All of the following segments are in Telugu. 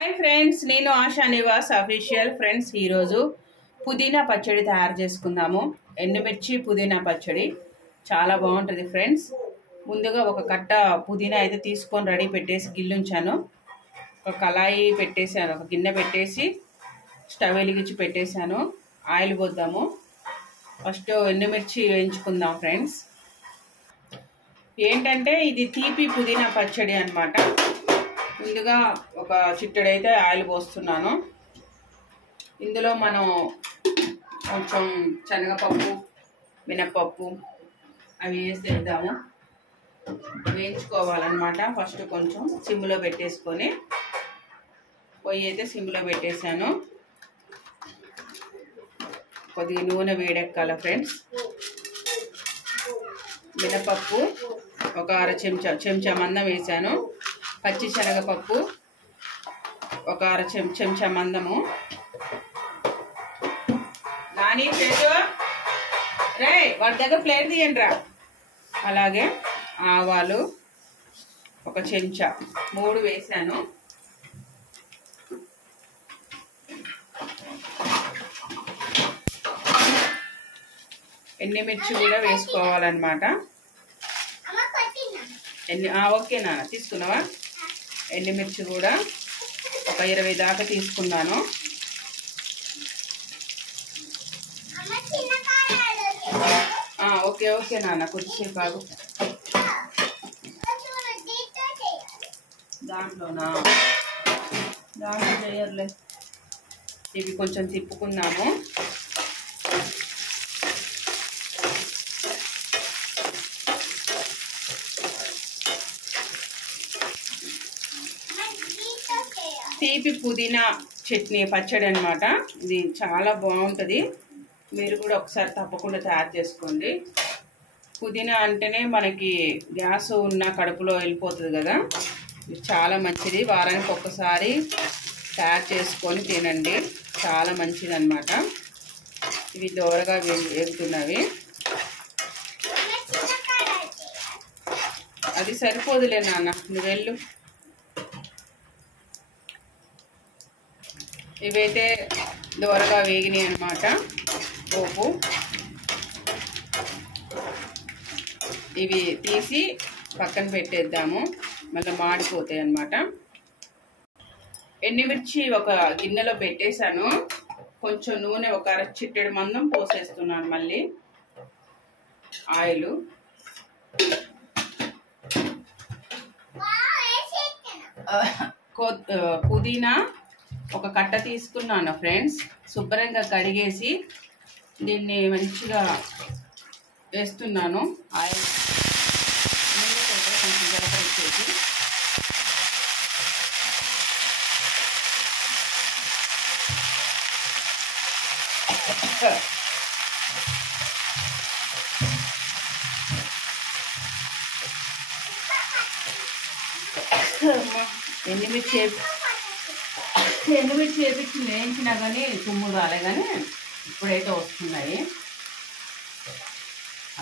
హాయ్ ఫ్రెండ్స్, నేను ఆశా నివాస్ అఫీషియల్. ఫ్రెండ్స్, ఈరోజు పుదీనా పచ్చడి తయారు చేసుకుందాము. ఎండుమిర్చి పుదీనా పచ్చడి చాలా బాగుంటుంది ఫ్రెండ్స్. ముందుగా ఒక కట్ట పుదీనా అయితే తీసుకొని రెడీ పెట్టేసి గిల్లుంచాను. ఒక కళాయి పెట్టేశాను, ఒక గిన్నె పెట్టేసి స్టవ్ వెలిగించి పెట్టేశాను. ఆయిల్ పోద్దాము. ఫస్ట్ ఎండుమిర్చి వేయించుకుందాం ఫ్రెండ్స్. ఏంటంటే ఇది తీపి పుదీనా పచ్చడి అన్నమాట. ముందుగా ఒక చిట్టెడైతే ఆయిల్ పోస్తున్నాను. ఇందులో మనం కొంచెం శనగపప్పు, మినపప్పు అవి వేసేద్దాము. వేయించుకోవాలన్నమాట. ఫస్ట్ కొంచెం సిమ్లో పెట్టేసుకొని, పొయ్యి అయితే సిమ్లో పెట్టేశాను. కొద్దిగా నూనె వేడెక్కాల ఫ్రెండ్స్. మినపప్పు ఒక అర చెంచా మందం వేసాను. పచ్చి శనగపప్పు ఒక అర చెంచా మందము. నాని ప్లేటు రే, వాడి దగ్గర ప్లేట్ తీయండి రా. అలాగే ఆవాలు ఒక చెంచా, 3 వేసాను. ఎండుమిర్చి కూడా వేసుకోవాలన్నమాట. ఓకే నాన్న, తీసుకున్నావా? ఎండుమిర్చి కూడా ఒక 20 దాకా తీసుకున్నాను. ఓకే ఓకే నాన్న, కొద్దిసేపు ఆగు. దాంట్లో చేయర్లే. ఇవి కొంచెం తిప్పుకుందాము. తీపి పుదీనా చట్నీ పచ్చడి అన్నమాట. ఇది చాలా బాగుంటుంది. మీరు కూడా ఒకసారి తప్పకుండా తయారు చేసుకోండి. పుదీనా అంటేనే మనకి గ్యాస్ ఉన్న కడుపులో వెళ్ళిపోతుంది కదా. ఇది చాలా మంచిది. వారానికి ఒక్కసారి తయారు చేసుకొని తినండి, చాలా మంచిది అన్నమాట. ఇవి దోరగా వేగుతున్నవి. అది సరిపోదులే నాన్న, నువ్వు వెళ్ళు. ఇవైతే దోరగా వేగినాయి అన్నమాట. పోపు ఇవి తీసి పక్కన పెట్టేద్దాము, మళ్ళీ మాడిపోతాయి అన్నమాట. ఎండుమిర్చి ఒక గిన్నెలో పెట్టేశాను. కొంచెం నూనె ఒక అర చిట్టెడు మందం పోసేస్తున్నాను. మళ్ళీ ఆయిల్, పుదీనా ఒక కట్ట తీసుకున్నాను ఫ్రెండ్స్. శుభ్రంగా కడిగేసి దీన్ని మంచిగా వేస్తున్నాను. ఆయిల్ కొంచెం జలపరిచేసి ఎండుమిర్చి వేపించి వేయించినా కానీ తుమ్ము రాలే, కానీ ఇప్పుడైతే వస్తున్నాయి.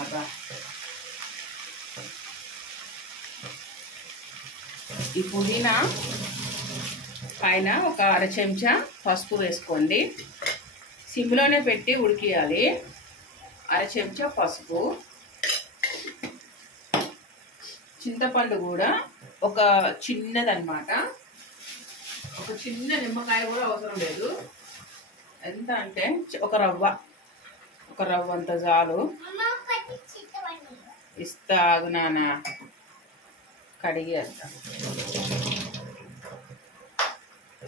అబ్బా, ఈ పుదీనా పైన ఒక అర చెంచా పసుపు వేసుకోండి. సిమ్లోనే పెట్టి ఉడికియాలి. అర చెంచా పసుపు. చింతపండు కూడా ఒక చిన్నదన్నమాట. ఒక చిన్న నిమ్మకాయ కూడా అవసరం లేదు. ఎంత అంటే ఒక రవ్వ అంత చాలు. ఇస్తా, ఆగు నాన్న, కడిగేస్తా.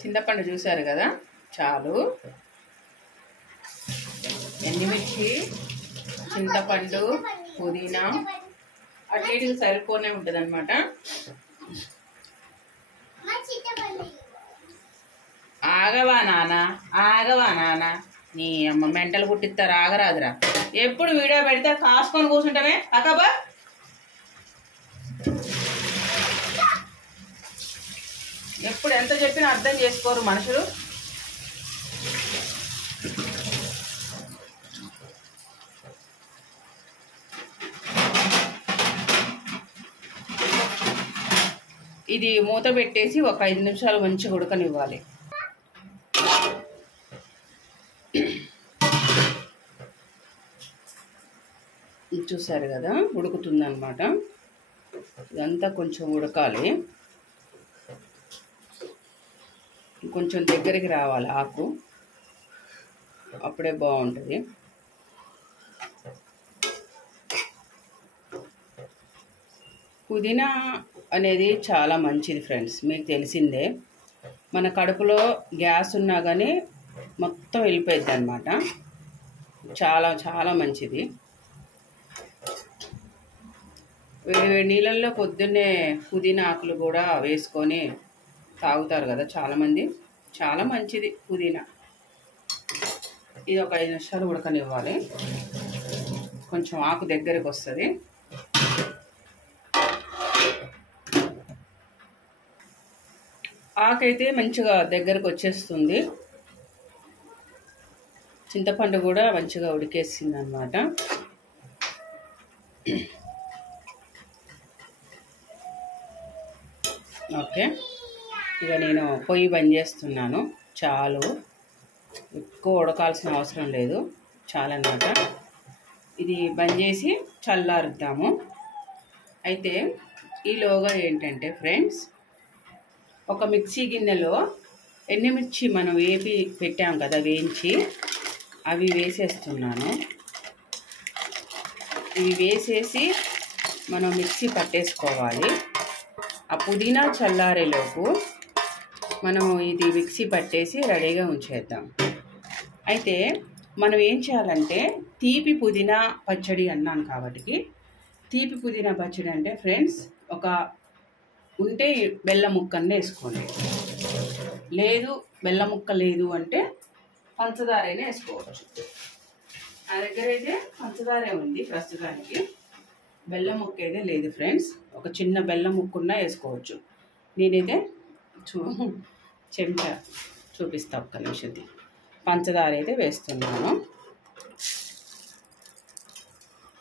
చింతపండు చూసారు కదా, చాలు. ఎండుమిర్చి, చింతపండు, పుదీనా అన్నిటికి సరిపోనే ఉంటుంది అనమాట. ఆగవా నాన్న, నీ అమ్మ మెంటలు పుట్టిస్తారు. ఆగరాదురా. ఎప్పుడు వీడియో పెడితే కాసుకొని కూర్చుంటామే అక్కబా. ఎప్పుడు ఎంత చెప్పినా అర్థం చేసుకోరు మనుషులు. ఇది మూత పెట్టేసి ఒక 5 నిమిషాలు మంచిగా ఉడకనివ్వాలి. చూసారు కదా, ఉడుకుతుందన్నమాట. ఇదంతా కొంచెం ఉడకాలి, కొంచెం దగ్గరికి రావాలి ఆకు, అప్పుడే బాగుంటుంది. పుదీనా అనేది చాలా మంచిది ఫ్రెండ్స్, మీకు తెలిసిందే. మన కడుపులో గ్యాస్ ఉన్నా కానీ మొత్తం వెళ్ళిపోయింది అన్నమాట. చాలా చాలా మంచిది. వేడి నీళ్ళల్లో పొద్దున్నే పుదీనా ఆకులు కూడా వేసుకొని తాగుతారు కదా చాలామంది. చాలా మంచిది పుదీనా. ఇది ఒక 5 నిమిషాలు ఉడకనివ్వాలి, కొంచెం ఆకు దగ్గరికి వస్తుంది. ఆకైతే మంచిగా దగ్గరకు వచ్చేస్తుంది. చింతపండు కూడా మంచిగా ఉడికేసింది అన్నమాట. ఓకే, ఇక నేను పొయ్యి బంద్ చేస్తున్నాను. చాలు, ఎక్కువ ఉడకాల్సిన అవసరం లేదు, చాలన్నమాట. ఇది బంద్ చేసి చల్లారుద్దాము. అయితే ఈలోగా ఏంటంటే ఫ్రెండ్స్, ఒక మిక్సీ గిన్నెలో ఎండుమిర్చి మనం వేపి పెట్టాం కదా, వేయించి, అవి వేసేస్తున్నాను. ఇవి వేసేసి మనం మిక్సీ పట్టేసుకోవాలి. ఆ పుదీనా చల్లారేలోపు మనం ఇది మిక్సీ పట్టేసి రెడీగా ఉంచేద్దాం. అయితే మనం ఏం చేయాలంటే, తీపి పుదీనా పచ్చడి అన్నాను కాబట్టి, తీపి పుదీనా పచ్చడి అంటే ఫ్రెండ్స్, ఒక ఉంటే బెల్లం ముక్కనే వేసుకోండి. లేదు బెల్లం ముక్క లేదు అంటే పంచదారైనా వేసుకోవచ్చు. నా దగ్గర అయితే పంచదారే ఉంది ప్రస్తుతానికి, బెల్లం ముక్క అయితే లేదు ఫ్రెండ్స్. ఒక చిన్న బెల్లం ముక్కున్నా వేసుకోవచ్చు. నేనైతే చెంచా చూపిస్తా, ఒక్క నిమిషం. పంచదార అయితే వేస్తున్నాను.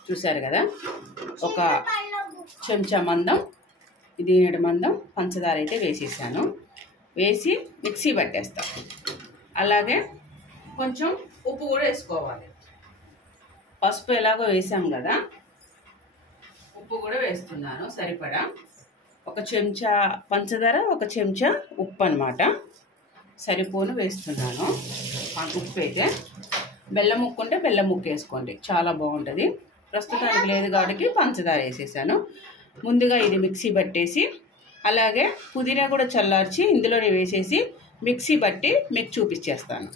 చూసారు కదా, ఒక చెంచా మందం, దీనిటి మందం పంచదార అయితే వేసేసాను. వేసి మిక్సీ పట్టేస్తాం. అలాగే కొంచెం ఉప్పు కూడా వేసుకోవాలి. పసుపు ఎలాగో వేసాం కదా, ఉప్పు కూడా వేస్తున్నాను సరిపడా. ఒక చెంచా పంచదార, ఒక చెంచా ఉప్పు అన్నమాట, సరిపోను వేస్తున్నాను. ఉప్పు అయితే బెల్లం ముక్క ఉంటే బెల్లం ముక్క వేసుకోండి, చాలా బాగుంటుంది. ప్రస్తుతానికి లేదు కాబట్టి పంచదార వేసేసాను. ముందుగా ఇది మిక్సీ పట్టేసి, అలాగే పుదీనా కూడా చల్లార్చి ఇందులోనే వేసేసి మిక్సీ పట్టి మీకు చూపించేస్తాను.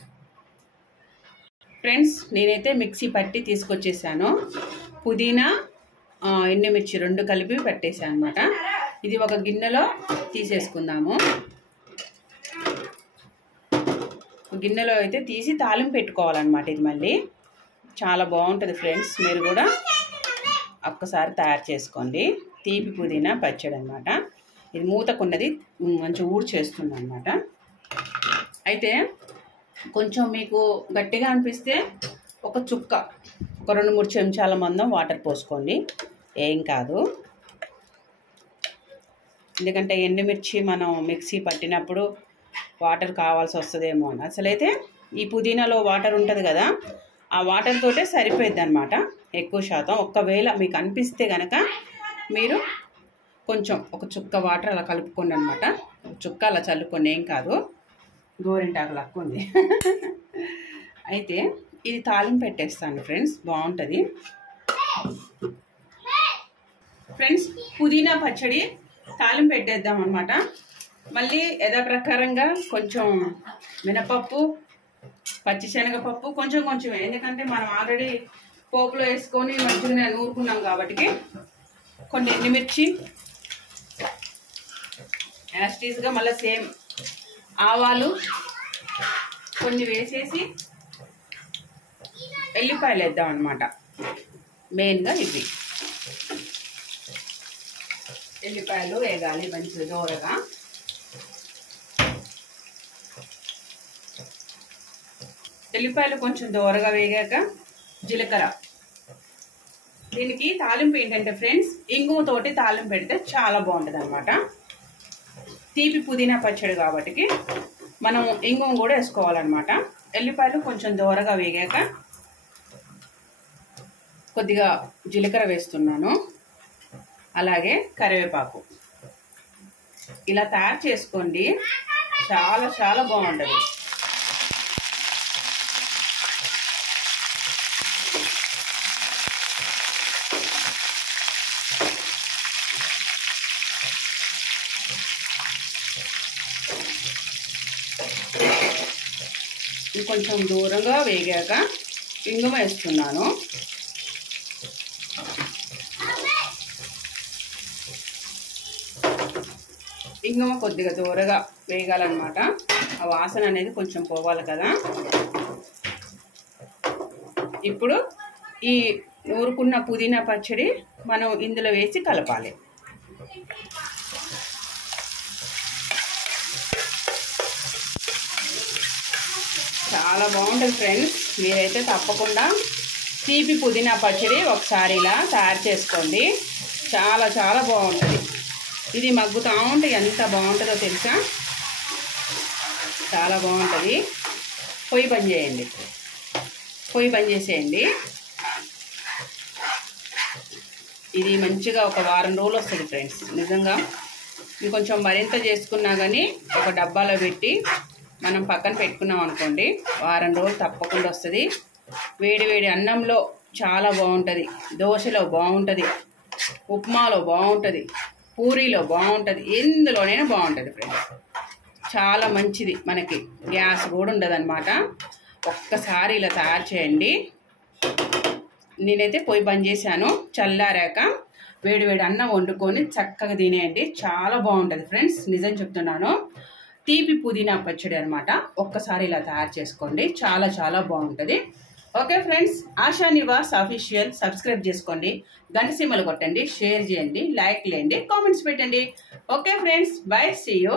ఫ్రెండ్స్, నేనైతే మిక్సీ పట్టి తీసుకొచ్చేసాను. పుదీనా ఎండుమిర్చి 2 కలిపి పట్టేసాను అనమాట. ఇది ఒక గిన్నెలో తీసేసుకుందాము. గిన్నెలో అయితే తీసి తాలింపు పెట్టుకోవాలన్నమాట. ఇది మళ్ళీ చాలా బాగుంటుంది ఫ్రెండ్స్, మీరు కూడా ఒక్కసారి తయారు చేసుకోండి. తీపి పుదీనా పచ్చడి అనమాట. ఇది మూతకున్నది, మంచిగా ఊడ్చేస్తుంది అనమాట. అయితే కొంచెం మీకు గట్టిగా అనిపిస్తే ఒక 2-3 చెంచాల మందం వాటర్ పోసుకోండి, ఏం కాదు. ఎందుకంటే ఎండుమిర్చి మనం మిక్సీ పట్టినప్పుడు వాటర్ కావాల్సి వస్తుందేమో అని. అసలైతే ఈ పుదీనాలో వాటర్ ఉంటుంది కదా, ఆ వాటర్ తోటే సరిపోద్ది అనమాట ఎక్కువ శాతం. ఒకవేళ మీకు అనిపిస్తే కనుక మీరు కొంచెం ఒక చుక్క వాటర్ అలా కలుపుకోండి అనమాట. చుక్క అలా చల్లుకోండి, ఏం కాదు. గోరింటాకు లక్కు ఉంది. అయితే ఇది తాలింపు పెట్టేస్తాను ఫ్రెండ్స్, బాగుంటుంది. ఫ్రెండ్స్, పుదీనా పచ్చడి తాలింపు పెట్టేద్దాం అనమాట. మళ్ళీ యథాప్రకారంగా కొంచెం మినపప్పు, పచ్చిశనగపప్పు కొంచెం, ఎందుకంటే మనం ఆల్రెడీ పోపులో వేసుకొని మంచిగా నూరుకున్నాం కాబట్టి. కొన్ని ఎండుమిర్చి యాస్టీస్గా, మళ్ళీ సేమ్ ఆవాలు కొన్ని వేసేసి ఎల్లిపాయలు వేద్దాం అనమాట. మెయిన్గా ఇవి ఎల్లిపాయలు వేగాలి మంచిగా దోరగా. ఎల్లిపాయలు కొంచెం దోరగా వేగాక జీలకర్ర. దీనికి తాలింపు ఏంటంటే ఫ్రెండ్స్, ఇంగువ తోటి తాలింపు పెడితే చాలా బాగుంటుంది అనమాట. తీపి పుదీనా పచ్చడి కాబట్టి మనం ఇంగువ కూడా వేసుకోవాలన్నమాట. ఎల్లిపాయలు కొంచెం దోరగా వేగాక కొద్దిగా జీలకర్ర వేస్తున్నాను, అలాగే కరివేపాకు. ఇలా తయారు చేసుకోండి, చాలా చాలా బాగుంటుంది. కొంచెం దూరంగా వేగాక ఇంగువ వేస్తున్నాను. ఇంగువ కొద్దిగా దూరగా వేగాలన్నమాట. ఆ వాసన అనేది కొంచెం పోవాలి కదా. ఇప్పుడు ఈ నూరుకున్న పుదీనా పచ్చడి మనం ఇందులో వేసి కలపాలి. చాలా బాగుంటుంది ఫ్రెండ్స్. మీరైతే తప్పకుండా తీపి పుదీనా పచ్చడి ఒకసారి ఇలా తయారు చేసుకోండి. చాలా చాలా బాగుంటుంది. ఇది మగ్గుతూ ఉంటే ఎంత బాగుంటుందో తెలుసా, చాలా బాగుంటుంది. పొయ్యి బంద్ చేయండి, పొయ్యి బంద్ చేసేయండి. ఇది మంచిగా ఒక వారం రోజులు వస్తుంది ఫ్రెండ్స్. నిజంగా ఇది కొంచెం మరింత చేసుకున్నా కానీ ఒక డబ్బాలో పెట్టి మనం పక్కన పెట్టుకున్నాం అనుకోండి, వారం రోజులు తప్పకుండా వస్తుంది. వేడి వేడి అన్నంలో చాలా బాగుంటుంది, దోశలో బాగుంటుంది, ఉప్మాలో బాగుంటుంది, పూరీలో బాగుంటుంది, ఎందులోనైనా బాగుంటుంది ఫ్రెండ్స్. చాలా మంచిది, మనకి గ్యాస్ కూడా ఉండదన్నమాట. ఒక్కసారి ఇలా తయారు చేయండి. నేనైతే పొయ్యి బంద్ చేశాను. చల్లారాక వేడి వేడి అన్నం వండుకొని చక్కగా తినేయండి, చాలా బాగుంటుంది ఫ్రెండ్స్. నిజం చెప్తున్నాను. తీపి పుదీనా పచ్చడి అనమాట. ఒక్కసారి ఇలా తయారు చేసుకోండి, చాలా చాలా బాగుంటుంది. Okay friends, ASHA Nivas official subscribe చేసుకోండి, గంట సింబల్ కొట్టండి, షేర్ చేయండి, లైక్ చేయండి, కామెంట్స్ పెట్టండి. Okay friends, bye, see you.